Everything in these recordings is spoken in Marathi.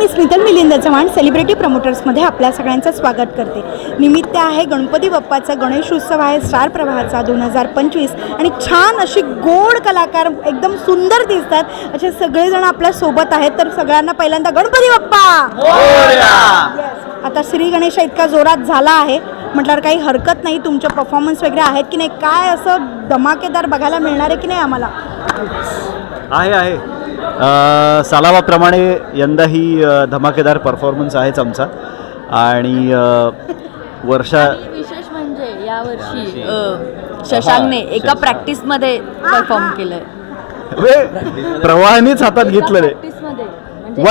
मी स्मितल मिलिंद चव्हाण सेलिब्रिटी प्रमोटर्समध्ये आपल्या सगळ्यांचं स्वागत करते। निमित्त आहे गणपती बाप्पाचा गणेश उत्सव आहे स्टार प्रवाहाचा 2025 आणि छान अशी गोड कलाकार एकदम सुंदर दिसतात असे सगळेजण आपल्या सोबत आहेत। तर सगळ्यांना पहिल्यांदा गणपती बाप्पा मोरया। आता श्री गणेश इतका जोरात झाला आहे म्हटल्यावर काही हरकत नाही। तुमचे परफॉर्मन्स वगैरे आहेत की नाही, काय असं धमाकेदार बघायला मिळणार आहे की नाही आम्हाला? आहे सालावाप्रमाणे यंदाही धमाकेदार परफॉर्मन्स आहेच आमचा। आणि वर्षा विशेष म्हणजे यावर्षी शशांकने एका प्रॅक्टिसमध्ये परफॉर्म केलंय। प्रवाहानेच हातात घेतलेलं आहे।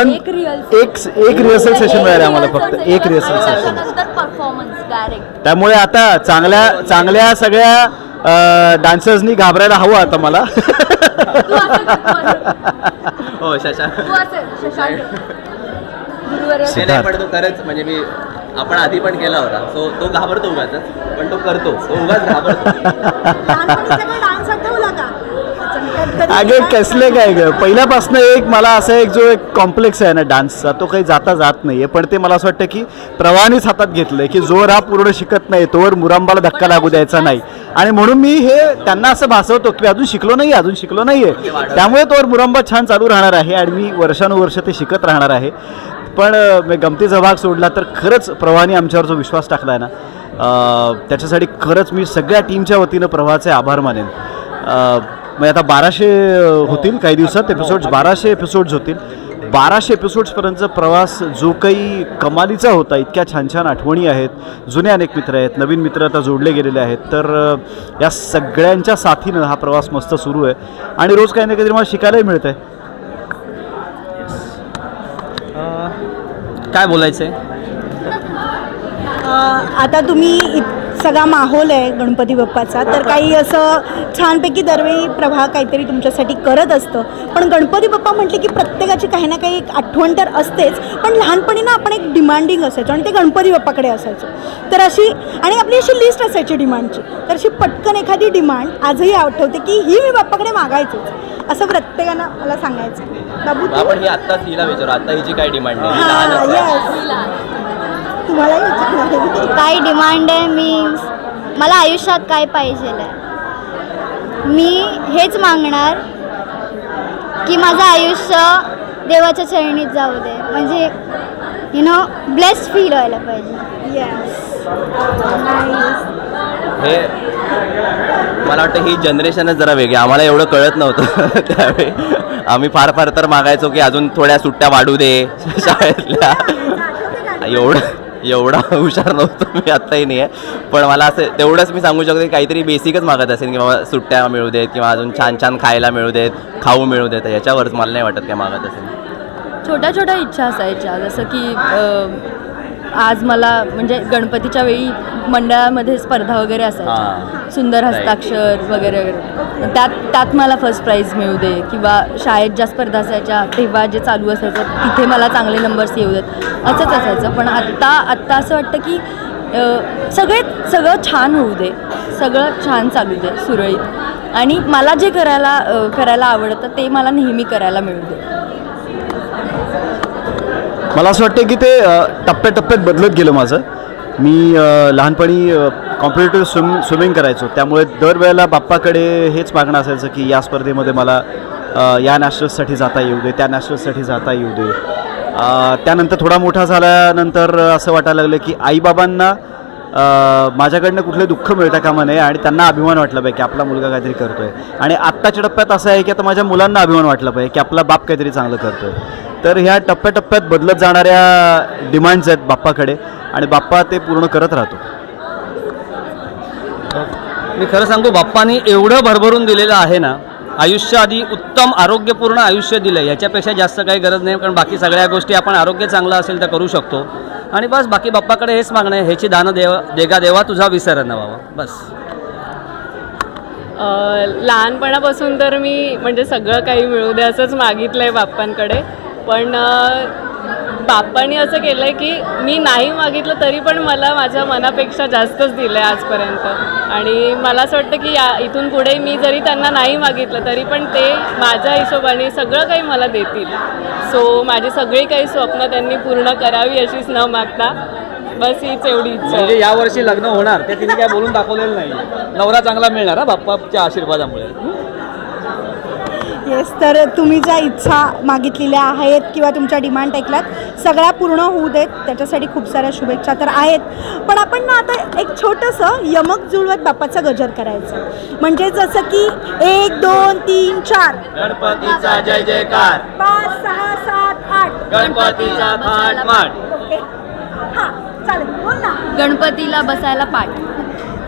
एक रिहर्सल सेशन मिळाले आम्हाला, फक्त एक रिहर्सल सेशन, परफॉर्मन्स डायरेक्ट। त्यामुळे आता चांगल्या सगळ्या डान्सर्सनी घाबरायला हवं आता मला। हो शशांक पण तो खरंच म्हणजे मी आपण आधी पण केला होता, सो तो घाबरतो उगाच, पण तो करतो, तो उगाच घाबरतो। अगे कसले काय ग, पहिल्यापासून एक मला असं एक कॉम्प्लेक्स आहे ना डान्सचा, तो काही जात नाहीये। पण ते मला असं वाटतं की प्रवाहानेच हातात घेतलंय की जोर हा पूर्ण शिकत नाही तोवर मुरांबाला धक्का लागू द्यायचा नाही। आणि म्हणून मी हे त्यांना असं भासवतो की अजून शिकलो नाहीये, त्यामुळे तोवर मुरांबा छान चालू राहणार आहे आणि मी वर्षानुवर्ष ते शिकत राहणार आहे। पण मी गमतीचा भाग सोडला तर खरंच प्रवाहाने आमच्यावर जो विश्वास टाकला आहे ना, त्याच्यासाठी खरंच मी सगळ्या टीमच्या वतीनं प्रवाहाचे आभार मानेन। मग आता 1200 होतील काही दिवसात एपिसोड्स, 1200 एपिसोड्स होतील। 1200 एपिसोड्सपर्यंतचा प्रवास जो काही कमालीचा होता, इतक्या छान आठवणी आहेत, जुने अनेक मित्र आहेत, नवीन मित्र आता जोडले गेलेले आहेत। तर या सगळ्यांच्या साथीनं हा प्रवास मस्त सुरू आहे आणि रोज काही ना काहीतरी मला शिकायलाही मिळत आहे। काय बोलायचं आहे आता तुम्ही सगळा माहोल आहे गणपती बाप्पाचा, तर काही असं छानपैकी दरवेळी प्रवाह काहीतरी तुमच्यासाठी करत असतं। पण गणपती बाप्पा म्हटले की प्रत्येकाची काही ना काही एक आठवण तर असतेच, पण लहानपणी ना आपण एक डिमांडिंग असायचो आणि ते गणपती बाप्पाकडे असायचो। तर अशी आणि आपली अशी लिस्ट असायची डिमांडची, तर अशी पटकन एखादी डिमांड आजही आठवते की ही मी बाप्पाकडे मागायचोच असं प्रत्येकानं मला सांगायचं। बाबू आपण ही आत्ताच हिला विचारू, आता हिची काय डिमांड आहे? काय डिमांड आहे मीन्स मला आयुष्यात काय पाहिजे, मी हेच मागणार की माझं आयुष्य देवाच्या चरणीत जाऊ दे, म्हणजे ब्लेस्ड फील व्हायला पाहिजे। हे मला वाटतं ही जनरेशनच जरा वेगळी, आम्हाला एवढं कळत नव्हतं त्यावेळी आम्ही फार तर मागायचो की अजून थोड्या सुट्ट्या वाढू दे शाळेतल्या। एवढा हुशार नव्हतो मी, आत्ताही नाही आहे, पण मला असं तेवढंच मी सांगू शकतो की काहीतरी बेसिकच मागत असेल की बाबा सुट्ट्या मिळू देत किंवा अजून छान खायला मिळू देत, खाऊ मिळू देत, याच्यावरच मला नाही वाटत काय मागत असेल। छोट्या इच्छा असायच्या, जसं की आज मला म्हणजे गणपतीच्या वेळी मंडळामध्ये स्पर्धा वगैरे असायच्या, सुंदर हस्ताक्षर वगैरे त्यात मला फर्स्ट प्राईज मिळू दे, किंवा शाळेत ज्या स्पर्धा असायच्या तेव्हा जे चालू असायचं तिथे मला चांगले नंबर्स येऊ देत, असंच असायचं। पण आत्ता असं वाटतं की सगळं छान होऊ दे, सगळं छान चालू दे सुरळीत, आणि मला जे करायला आवडतं ते मला नेहमी करायला मिळू दे। मला असं वाटतं की ते टप्प्याटप्प्यात बदलत गेलं माझं। मी लहानपणी कॉम्पिटिटिव्ह स्विमिंग करायचो, त्यामुळे दरवेळेला बाप्पाकडे हेच मागणं असायचं की या स्पर्धेमध्ये मला या नॅशनल्ससाठी जाता येऊ दे, त्या नॅशनल्ससाठी जाता येऊ दे। त्यानंतर थोडा मोठा झाल्यानंतर असं वाटायला लागलं की आईबाबांना माझ्याकडनं कुठले दुःख मिळता कामा नये आणि त्यांना अभिमान वाटला पाहिजे की आपला मुलगा काहीतरी करतोय। आणि आत्ताच्या टप्प्यात असं आहे की आता माझ्या मुलांना अभिमान वाटला पाहिजे की आपला बाप काहीतरी चांगलं करतोय। तर ह्या टप्प्याटप्प्यात बदलत जाणाऱ्या डिमांड्स आहेत बाप्पाकडे आणि बाप्पा ते पूर्ण करत राहतो। मी खरं सांगू, बाप्पानी एवढं भरभरून दिलेलं आहे ना, आयुष्य आधी उत्तम आरोग्यपूर्ण आयुष्य दिलं, याच्यापेक्षा जास्त काही गरज नाही, कारण बाकी सगळ्या गोष्टी आपण आरोग्य चांगलं असेल तर करू शकतो। आणि बस बाकी बाप्पाकडे हेच मागणं आहे, ह्याची दानं देगा देवा तुझा विसर नवावा, बस। लहानपणापासून तर मी म्हणजे सगळं काही मिळू दे असंच मागितलं आहे बाप्पांकडे, पण बाप्पांनी असं केलंय की मी नाही मागितलं तरी पण मला माझ्या मनापेक्षा जास्तच दिलंय आजपर्यंत. आणि मला असं वाटतं की इथून पुढे मी जरी त्यांना नाही मागितलं तरी पण ते माझ्या हिशोबाने सगळं काही मला देतील. सो माझी सगळी काही स्वप्न त्यांनी पूर्ण करावी अशीच न मागता बस हीच एवढी इच्छा. म्हणजे यावर्षी लग्न होणार ते तिने काय बोलून दाखवलेलं नाही. नवरा चांगला मिळणार हा बाप्पाच्या आशीर्वादामुळे. येस, तर तुम्ही ज्या इच्छा मागितलेल्या आहेत किंवा तुमच्या डिमांड ऐकल्यात सगळ्या पूर्ण होऊ देत, त्याच्यासाठी खूप साऱ्या शुभेच्छा तर आहेत. पण आपण ना आता एक छोटंसं यमक जुळवत बाप्पाचा गजर करायचं. म्हणजे जसं की 1 2 3 4 गणपतीचा जय जयकार, 5 6 7 8 गणपतीचा थाट माट. ओके, हां चालेल, बोल ना. गणपतीला बसायला पाठ.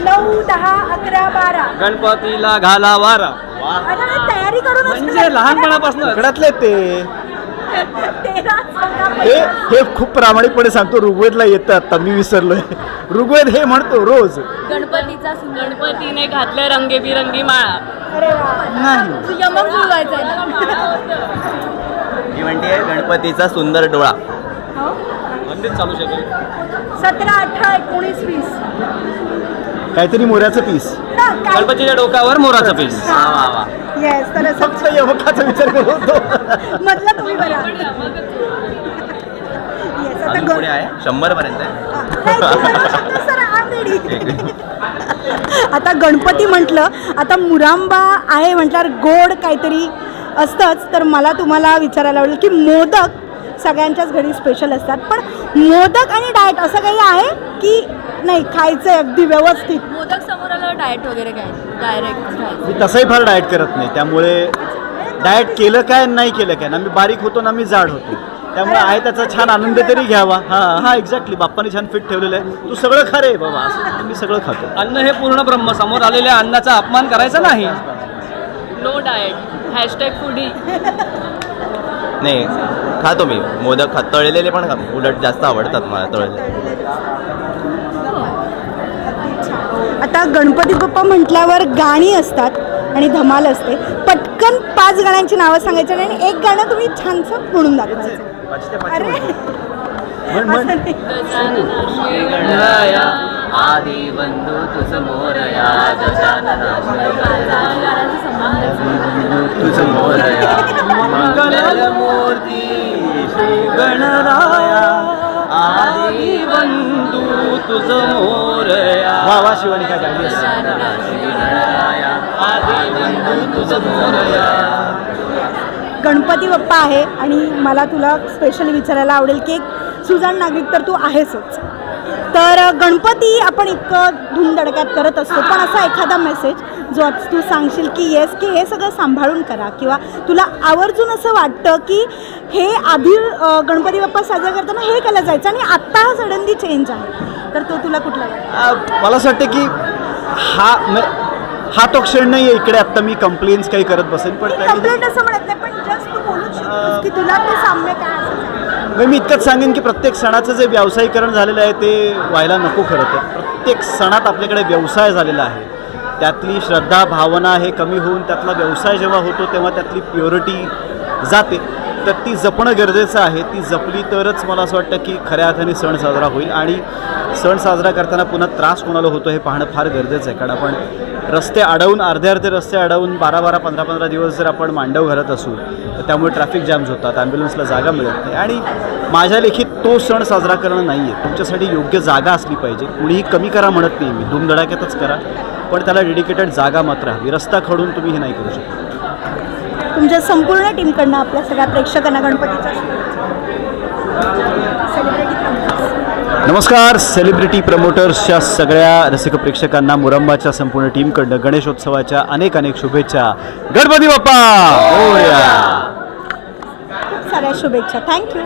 9 10 11 12 गणपतीला घाला वारा. अरे तयारी करून म्हणजे लहानपणापासून कडतले ते 13 हे खूप प्रामाणिकपणे सांगतो. ऋग्वेदला येतं आता, मी विसरलोय. ऋग्वेद हे म्हणतो रोज. गणपतीने घातले रंगीबिरंगी माळा. अरे वा, नाही यमक जुळवायचं आहे ना. मी म्हणते गणपतीचा सुंदर डोळा. मंदिर चालू शकेल. 17 18 19 20 काहीतरी मोऱ्याचं पीस. गणपतीच्या डोक्यावर मोराचं पीस. वा वा वा. येस, तर असं फक्त यमकाचा विचार करत होतो. मधलं तुम्ही बघा. येस, आता अजून पुढे आहे 100 पर्यंत आहे. आता गणपती म्हटलं, आता मुरांबा आहे म्हटल्यावर गोड काहीतरी असतंच. तर मला तुम्हाला विचारायला आवडेल की मोदक सगळ्यांच्याच घरी स्पेशल असतात, पण मोदक आणि डाएट असं काही आहे की नाही खायचं अगदी व्यवस्थित? मोदक समोर आलं डाएट वगैरे काय डायरेक्ट मी तसंही फार डाएट करत नाही, त्यामुळे डाएट केलं काय नाही केलं काय ना, मी बारीक होतो ना मी जाड होतो. त्यामुळे आहे त्याचा छान आनंद तरी घ्यावा. हा एक्झॅक्टली, बाप्पाने छान फिट ठेवलेलं आहे. तू सगळं खा रे बाबा, असं मी सगळं खातो. अन्न हे पूर्ण ब्रह्म. समोर आलेल्या अन्नाचा अपमान करायचा नाही. No diet #foodie. नाही खातो मी मोदक, तळलेले पण खातो. उलट जास्त आवडतात मला तळलेले. आता गणपती बाप्पा म्हटल्यावर गाणी असतात आणि धमाल असते. पटकन 5 गाण्यांची नावं सांगायची आणि एक गाणं तुम्ही छानसं म्हणून दाखवायचं. अरे असं नाही. गणराया आदी बंधू तुझ मोरया, गजानना तुझ मोरया, मंगल मूर्ती श्री गणराया आदी बंधू तुझ मोरया. वा वा शिवानी, काय गाणी आदी बंधू तुझ मोरया. गणपती बाप्पा आहे आणि मला तुला स्पेशली विचारायला आवडेल की एक सुजाण नागरिक तर तू आहेसच. तर गणपती आपण इतकं धुमधडक्यात करत असतो, पण असा एखादा मेसेज जो तू सांगशील की येस की हे सगळं सांभाळून करा, किंवा तुला आवर्जून असं वाटतं की हे आधी गणपती बाप्पा साजरा करताना हे केलं जायचं आणि आत्ता हा सडनली चेंज आहे, तर तो तुला कुठला वाटतं? मला असं वाटतं की हा तो क्षण नाही आहे इकडे आत्ता मी कंप्लेंट्स काही करत बसेन. पण कंप्लेंट असं म्हणत नाही, पण जस्ट तू बोलू शकतोस की तुला ते साम्य काय असेल. मी इतकंच सांगेन की प्रत्येक सणाचं जे व्यावसायीकरण झालेलं आहे ते व्हायला नको. खरं तर प्रत्येक सणात आपल्याकडे व्यवसाय झालेला आहे, त्यातली श्रद्धा भावना हे कमी होऊन त्यातला व्यवसाय जेव्हा होतो तेव्हा त्यातली प्युरिटी जाते. तर ती जपणं गरजेचं आहे. ती जपली तरच मला असं वाटतं की खऱ्या अर्थाने सण साजरा होईल. आणि सण साजरा करताना पुन्हा त्रास कोणाला होतो हे पाहणं फार गरजेचं आहे. कारण आपण रस्ते अडवून अर्धे रस्ते अडवून 12-12, 15-15 दिवस जर आपण मांडव घालत असू तर त्यामुळे ट्रॅफिक जॅम्स होतात, ॲम्ब्युलन्सला जागा मिळत नाही. आणि माझ्या लेखीत तो सण साजरा करणं नाही आहे. तुमच्यासाठी योग्य जागा असली पाहिजे. कुणीही कमी करा म्हणत नाही मी, धूमधडाक्यातच करा, पण त्याला डेडिकेटेड जागा मात्र हवी. रस्ता खडून तुम्ही हे नाही करू शकत. तुमच्या संपूर्ण टीमकडनं आपल्या सगळ्या प्रेक्षकांना गणपतीच्या नमस्कार. सेलिब्रिटी प्रमोटर्सच्या सगळ्या रसिक प्रेक्षकांना मुरंबाच्या संपूर्ण टीमकडनं गणेशोत्सवाच्या अनेक शुभेच्छा. गणपती बाप्पा मोरया. खूप साऱ्या शुभेच्छा. थँक्यू.